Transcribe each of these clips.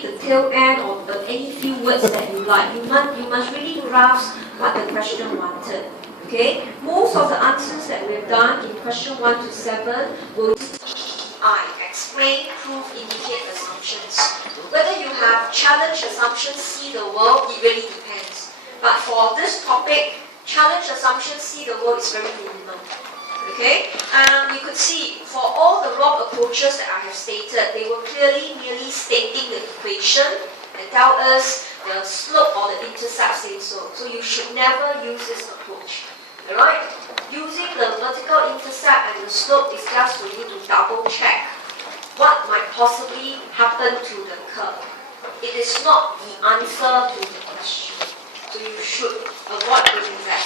read the tail end or any few words that you like. You must really grasp what the question wanted. Okay? Most of the answers that we've done in question 1 to 7 will explain, prove, indicate assumptions. Whether you have challenge assumptions, see the world, it really depends. But for this topic, challenge assumptions, see the world is very minimum. Okay? You could see for all the wrong approaches that I have stated, they were clearly merely stating the equation and tell us the slope or the intercept says so. So you should never use this approach. Alright? Using the vertical intercept and the slope is just for you to double check what might possibly happen to the curve. It is not the answer to the question. So you should avoid doing that.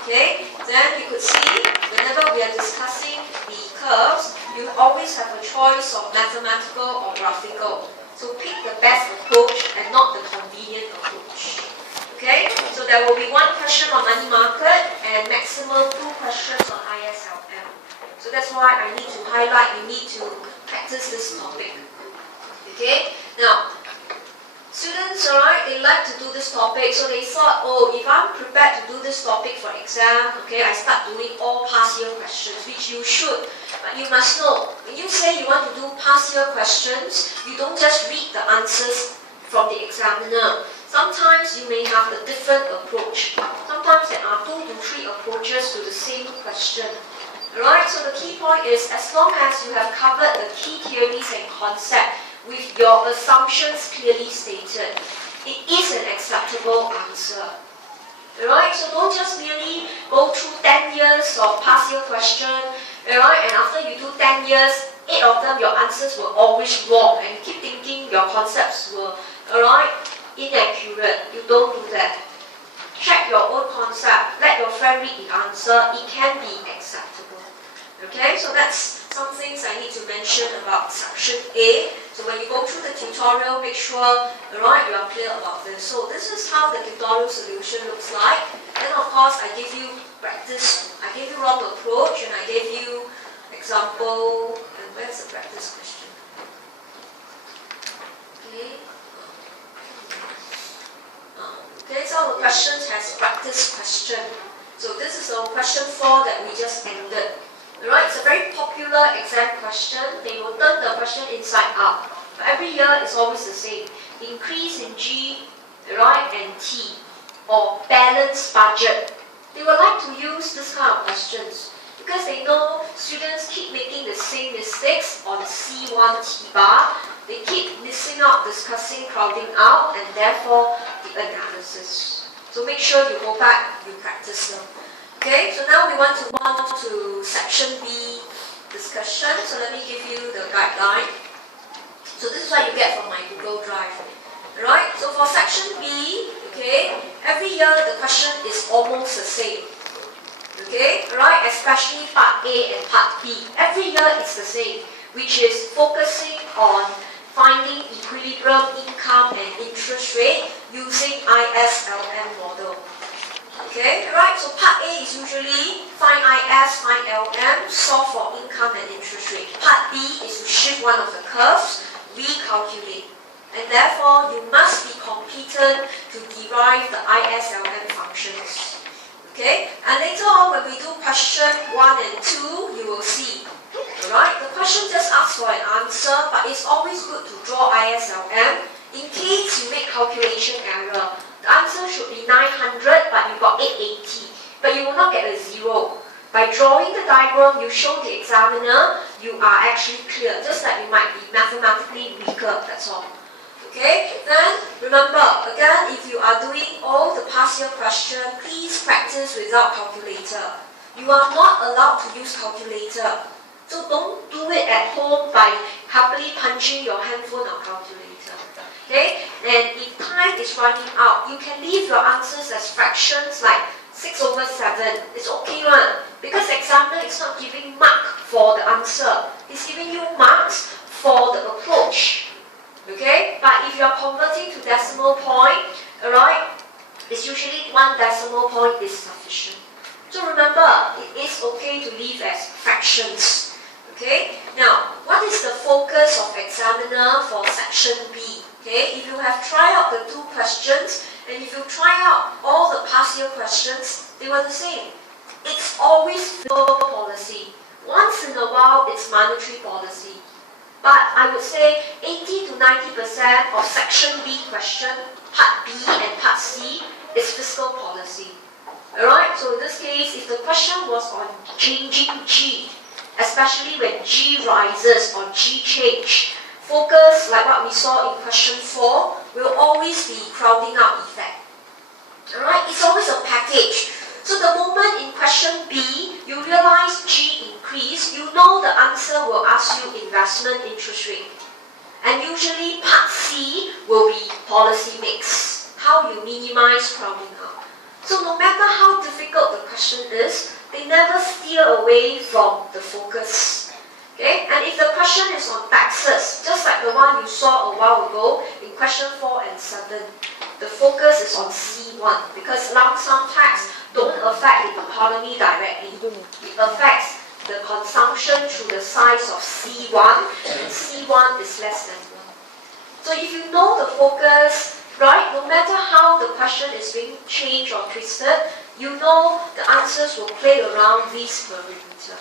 Okay? Then you could see, whenever we are discussing the curves, you always have a choice of mathematical or graphical. So pick the best approach and not the convenient approach. Okay? So there will be one question on money market and maximum 2 questions on ISLM. So that's why I need to highlight, you need to practice this topic. Okay? Now, students, alright, they like to do this topic, so they thought, oh, if I'm prepared to do this topic for exam, okay, I start doing all past year questions, which you should. But you must know, when you say you want to do past year questions, you don't just read the answers from the examiner. Sometimes you may have a different approach. Sometimes there are 2 to 3 approaches to the same question. Alright, so the key point is, as long as you have covered the key theories and concepts with your assumptions clearly stated, it is an acceptable answer. Alright, so don't just merely go through 10 years of past year question, alright, and after you do 10 years, 8 of them your answers were always wrong, and you keep thinking your concepts were, alright, inaccurate. You don't do that. Check your own concept, let your friend read the answer, it can be acceptable. Okay, so that's some things I need to mention about section A. So when you go through the tutorial, make sure, alright, you are clear about this. So this is how the tutorial solution looks like. Then of course I give you practice, I gave you wrong approach, and I gave you example, and where's the practice question? Okay. Okay, so the questions has practice question. So this is the question 4 that we just ended. Alright, it's a very popular exam question. They will turn the question inside out. But every year it's always the same. Increase in G, right, and T, or balance budget. They would like to use this kind of questions because they know students keep making the same mistakes on C1 T-bar. They keep missing out, discussing, crowding out, and therefore the analysis. So make sure you go back, you practice them. Okay, so now we want to move on to section B discussion. So let me give you the guideline. So this is what you get from my Google Drive. Alright, so for section B, okay, every year the question is almost the same. Okay, alright, especially part A and part B. Every year it's the same, which is focusing on finding equilibrium income and interest rate using ISLM model. Okay, alright, so part A is usually find IS, find LM, solve for income and interest rate. Part B is to shift one of the curves, recalculate. And therefore, you must be competent to derive the ISLM functions. Okay, and later on when we do question 1 and 2, you will see. Alright, the question just asks for an answer, but it's always good to draw ISLM in case you make calculation error. The answer should be 900, but you got 880. But you will not get a 0. By drawing the diagram, you show the examiner you are actually clear, just like you might be mathematically weaker, that's all. Okay, then remember, again, if you are doing all the past year question, please practice without calculator. You are not allowed to use calculator. So don't do it at home by happily punching your handphone or calculator. Okay, and if time is running out, you can leave your answers as fractions like 6/7. It's okay one, because examiner is not giving mark for the answer. He's giving you marks for the approach. Okay, but if you are converting to decimal point, alright, it's usually 1 decimal point is sufficient. So remember, it is okay to leave as fractions. Okay, now what is the focus of examiner for section B? okay, if you have tried out the two questions, and if you try out all the past year questions, they were the same. It's always fiscal policy. Once in a while, it's monetary policy. But I would say 80 to 90% of Section B question, Part B and Part C, is fiscal policy. Alright, so in this case, if the question was on changing G, especially when G rises or G change, focus, like what we saw in question 4, will always be crowding out effect. Alright, it's always a package. So the moment in question B, you realize G increase, you know the answer will ask you investment interest rate. And usually part C will be policy mix, how you minimize crowding out. So no matter how difficult the question is, they never steer away from the focus. Okay? And if the question is on taxes, just like the one you saw a while ago in question 4 and 7, the focus is on C1 because lump sum tax don't affect the economy directly. It affects the consumption through the size of C1, and C1 is less than 1. So if you know the focus, right, no matter how the question is being changed or twisted, you know the answers will play around this perimeter.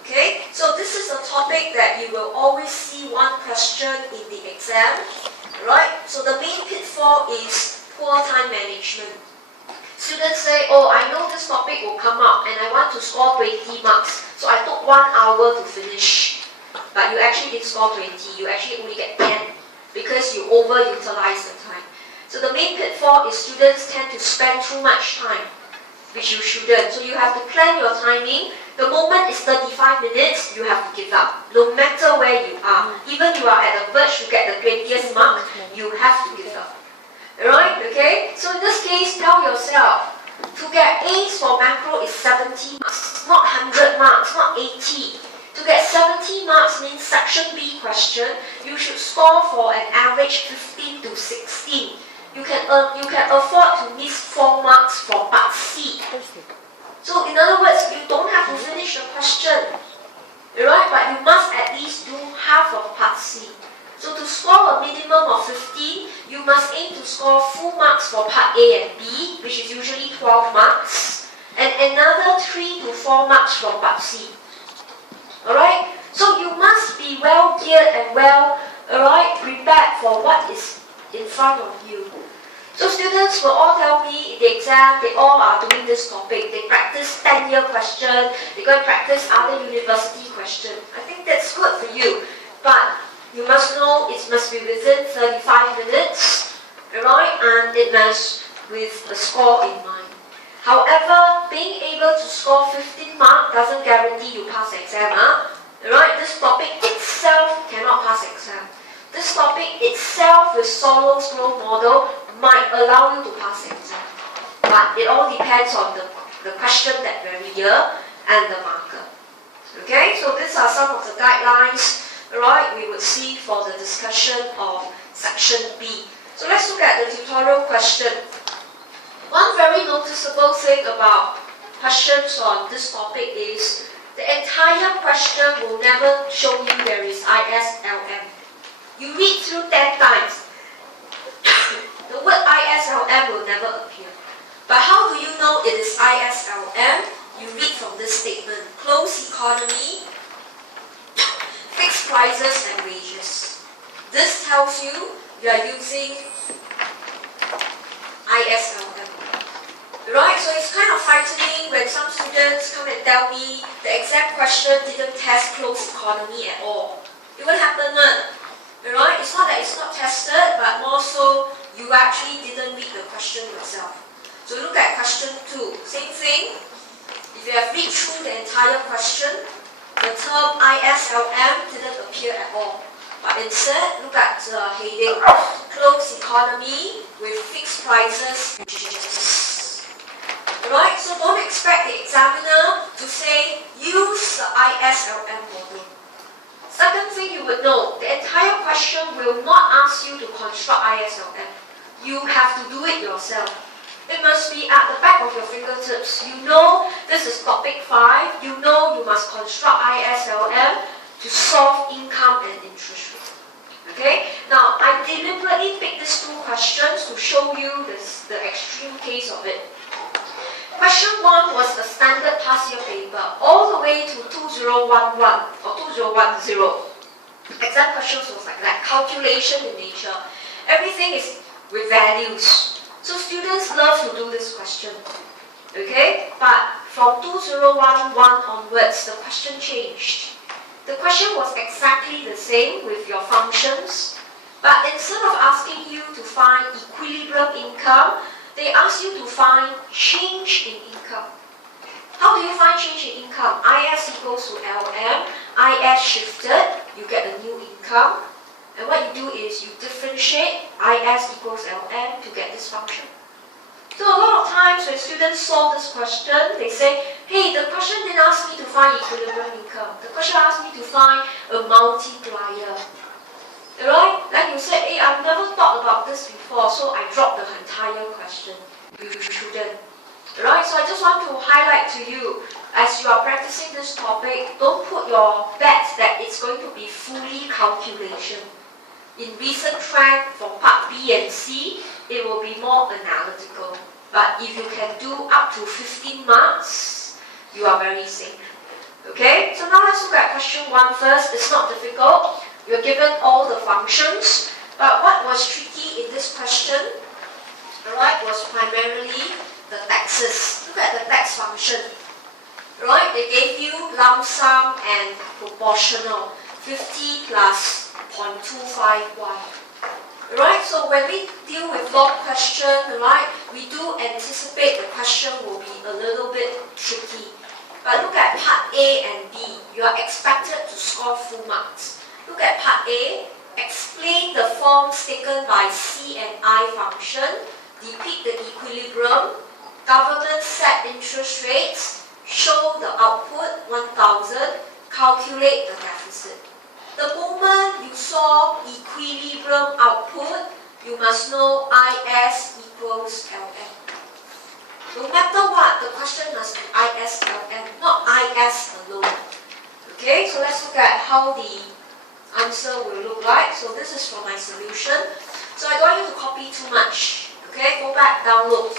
Okay, so this is a topic that you will always see one question in the exam, right? So the main pitfall is poor time management. Students say, oh, I know this topic will come up and I want to score 20 marks. So I took 1 hour to finish. But you actually didn't score 20, you actually only get 10 because you overutilize the time. So the main pitfall is students tend to spend too much time, which you shouldn't. So you have to plan your timing. The moment is 35 minutes, you have to give up. No matter where you are. Even you are at the verge to get the 20th mark, you have to give up. Alright, okay? So in this case, tell yourself, to get A's for macro is 70 marks, not 100 marks, not 80. To get 70 marks means section B question, you should score for an average 15 to 16. You can afford to miss 4 marks for part C. So in other words, you don't have to finish the question, alright? But you must at least do half of part C. So to score a minimum of 15, you must aim to score full marks for part A and B, which is usually 12 marks, and another 3 to 4 marks for part C. Alright? So you must be well geared and well, prepared for what is in front of you. So students will all tell me in the exam, they all are doing this topic. They practice 10-year question, they go and practice other university question. I think that's good for you. But you must know it must be within 35 minutes, alright, and it must with a score in mind. However, being able to score 15 marks doesn't guarantee you pass the exam. Alright, this topic itself cannot pass exam. This topic itself with Solo's role model might allow you to pass the exam. But it all depends on the question that very year and the marker. Okay, so these are some of the guidelines we would see for the discussion of section B. So let's look at the tutorial question. One very noticeable thing about questions on this topic is the entire question will never show you there is ISLM. You read through 10 times. The word ISLM will never appear. But how do you know it is ISLM? You read from this statement. Closed economy, fixed prices and wages. This tells you are using ISLM. Right? So it's kind of frightening when some students come and tell me the exam question didn't test closed economy at all. It won't happen. Right? It's not that it's not tested, but more so you actually didn't read the question yourself. So look at question 2. Same thing. If you have read through the entire question, the term ISLM didn't appear at all. But instead, look at the heading, closed economy with fixed prices. Right? So don't expect the examiner to say, use the ISLM model. Second thing you would know, the entire question will not ask you to construct ISLM. You have to do it yourself. It must be at the back of your fingertips. You know this is topic 5. You know you must construct ISLM to solve income and interest rate. Okay? Now, I deliberately picked case of it. Question 1 was a standard past year paper all the way to 2011 or 2010. Exam questions was like that, calculation in nature. Everything is with values. So students love to do this question. Okay? But from 2011 onwards, the question changed. The question was exactly the same with your functions, but instead of asking you to find equilibrium income, they ask you to find change in income. How do you find change in income? IS equals to LM, IS shifted, you get a new income. And what you do is you differentiate IS equals LM to get this function. So a lot of times when students solve this question, they say, hey, the question didn't ask me to find equilibrium income. The question asked me to find a multiplier. Right? Like you said, hey, I've never thought about this before, so I dropped the entire question. You shouldn't. Right? So I just want to highlight to you, as you are practicing this topic, don't put your bets that it's going to be fully calculation. In recent trend from part B and C, it will be more analytical. But if you can do up to 15 marks, you are very safe. Okay? So now let's look at question 1 first. It's not difficult. You're given all the functions. But what was tricky in this question, right, was primarily the taxes. Look at the tax function. Right? They gave you lump sum and proportional. 50 plus 0.25y. Right, so when we deal with long question, right, we do anticipate the question will be a little bit tricky. But look at part A and B. You are expected to score full marks. Look at part A. Explain the forms taken by C and I function. Depict the equilibrium. Government set interest rates. Show the output 1000. Calculate the deficit. The moment you saw equilibrium output, you must know IS equals LM. No matter what, the question must be IS LM, not IS alone. Okay, so let's look at how the answer will look like. So this is for my solution. So I don't want you to copy too much. Okay, go back, download.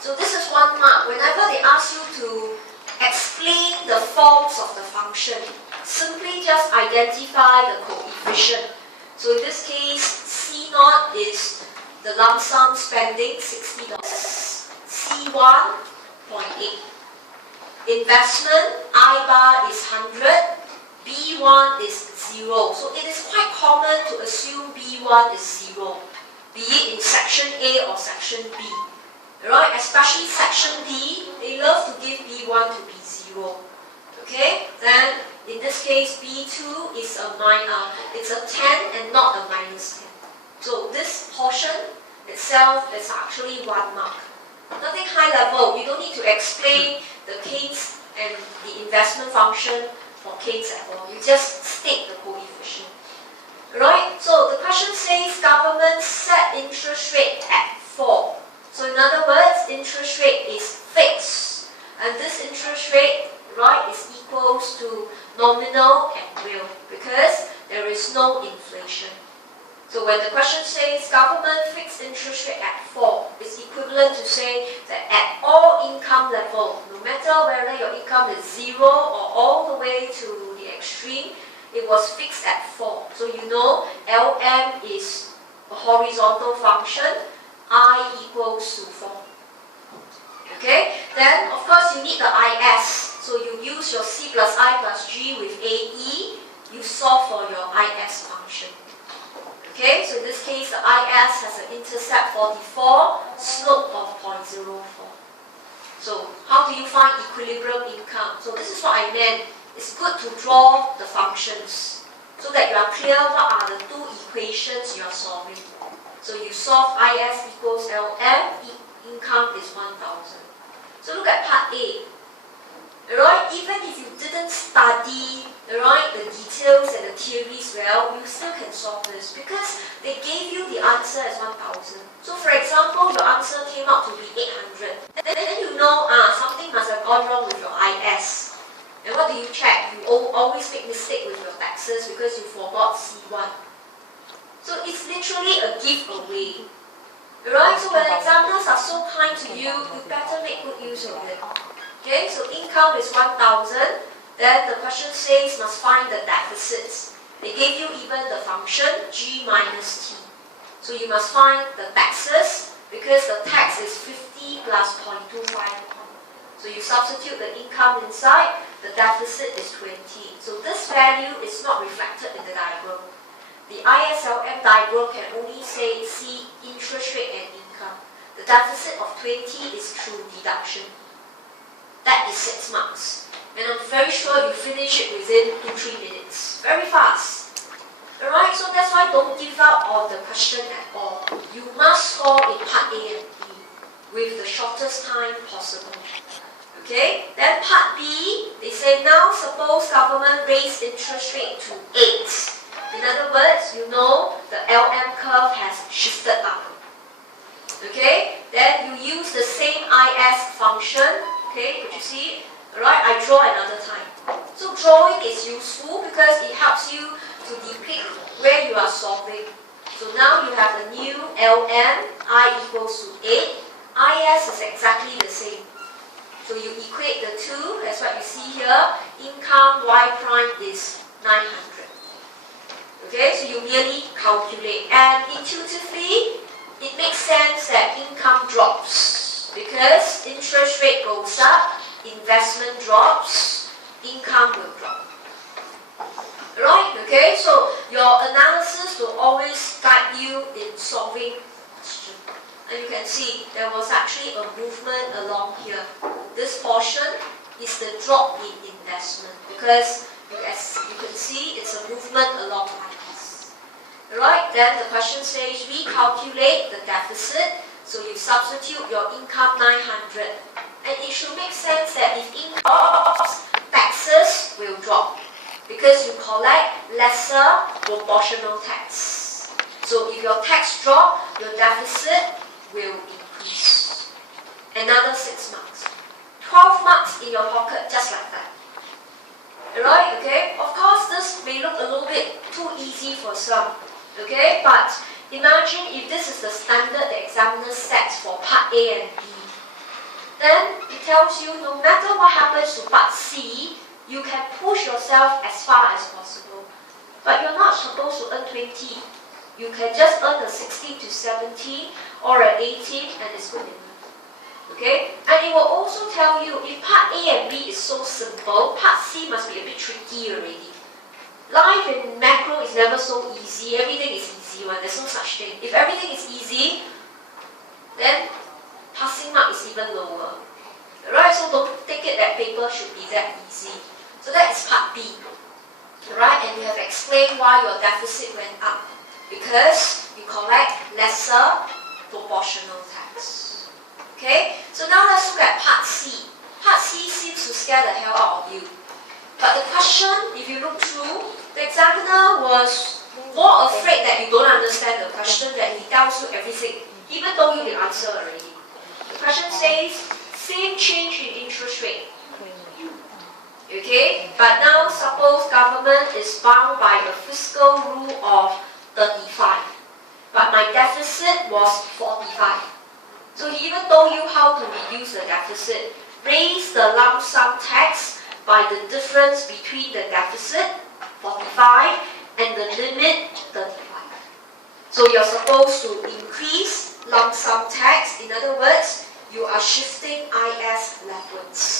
So this is 1 mark. Whenever they ask you to explain the forms of the function, simply just identify the coefficient. So in this case, C0 is the lump sum spending, $60. C1, 0.8. Investment, I bar is 100. B1 is 0. So it is quite common to assume B1 is 0, be it in section A or section B. Right? Especially section D, they love to give B1 to be 0. Okay? Then in this case, B2 is a it's a 10 and not a minus 10. So this portion itself is actually 1 mark. Nothing high level. You don't need to explain the Keynes and the investment function for Keynes at all. You just state the coefficient. Right? So the question says government set interest rate at 4. So in other words, interest rate is fixed. And this interest rate, right, is equals to nominal and real because there is no inflation. So when the question says government fixed interest rate at 4, it's equivalent to say that at all income level, no matter whether your income is 0 or all the way to the extreme, it was fixed at 4. So you know LM is a horizontal function, I equals to 4. Okay, then of course you need the IS. So you use your C plus I plus G with AE, you solve for your IS function. Okay, so in this case the IS has an intercept 44, slope of 0.04. So how do you find equilibrium income? So this is what I meant. It's good to draw the functions so that you are clear what are the 2 equations you are solving. So you solve IS equals LM, income is 1000. So look at part A. Right? Even if you didn't study, right, the details and the theories well, you still can solve this because they gave you the answer as 1000. So for example, your answer came out to be 800. Then you know something must have gone wrong with your IS. And what do you check? You always make mistake with your taxes because you forgot C1. So it's literally a giveaway. Alright, so when examiners are so kind to you, you better make good use of it. Okay, so income is 1,000. Then the question says must find the deficits. They gave you even the function g minus t. So you must find the taxes because the tax is 50 plus 0.25. So you substitute the income inside, the deficit is 20. So this value is not reflected in the diagram. The ISLM diagram can only see interest rate and income. The deficit of 20 is through deduction. That is 6 marks. And I'm very sure you finish it within 2-3 minutes. Very fast. Alright, so that's why don't give up on the question at all. You must score in part A and B with the shortest time possible. Okay, then part B, they say now suppose government raised interest rate to 8. In other words, you know the LM curve has shifted up. Okay, then you use the same IS function. Okay, could you see? Alright, I draw another time. So drawing is useful because it helps you to depict where you are solving. So now you have a new LM, I equals to 8. IS is exactly the same. So you equate the two, that's what you see here. Income Y prime is 900. Okay, so you merely calculate. And intuitively, it makes sense that income drops because interest rate goes up, investment drops, income will drop. Right? Okay, so your analysis will always guide you in solving question. And you can see there was actually a movement along here. This portion is the drop in investment because as you can see it's a movement along like this. Alright, then the question says recalculate the deficit. So you substitute your income 900. And it should make sense that if income drops, taxes will drop because you collect lesser proportional tax. So if your tax drop, your deficit will increase. Another 6 marks. 12 marks in your pocket just like that. Alright, okay? Of course, this may look a little bit too easy for some. Okay, but imagine if this is the standard the examiner sets for part A and B. Then it tells you no matter what happens to part C, you can push yourself as far as possible. But you're not supposed to earn 20. You can just earn a 16 to 17 or an 18 and it's good enough. Okay? And it will also tell you if part A and B is so simple, part C must be a bit tricky already. Life in macro is never so easy. Everything is easy one. There's no such thing. If everything is easy, then passing mark is even lower. Alright, so don't think it that paper should be that easy. So that is part B. Alright, and we have explained why your deficit went up. Because you collect lesser proportional tax. Okay, so now let's look at part C. Part C seems to scare the hell out of you. But the question, if you look through, the examiner was more afraid that you don't understand the question that he tells you everything, even though you the answer already. The question says, same change in interest rate. Okay, but now suppose government is bound by a fiscal rule of 35, but my deficit was 45. So he even told you how to reduce the deficit. Raise the lump sum tax by the difference between the deficit, 45, and the limit, 35. So you're supposed to increase lump sum tax. In other words, you are shifting IS leftwards.